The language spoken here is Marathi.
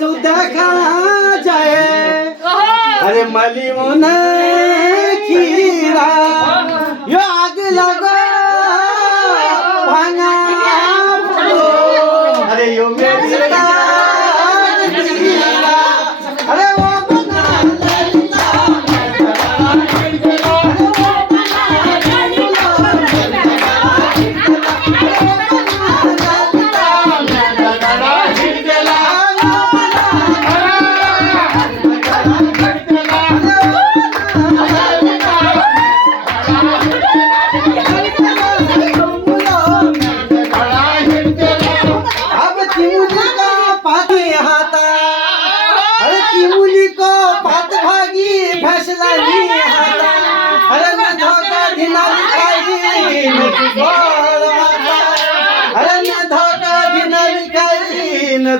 तू देखा जाए अरे मली मुन खीरा यो आग लगो भांगा फूलो अरे यो मेरी अरे वो अरे न धोका दिन लिखाई न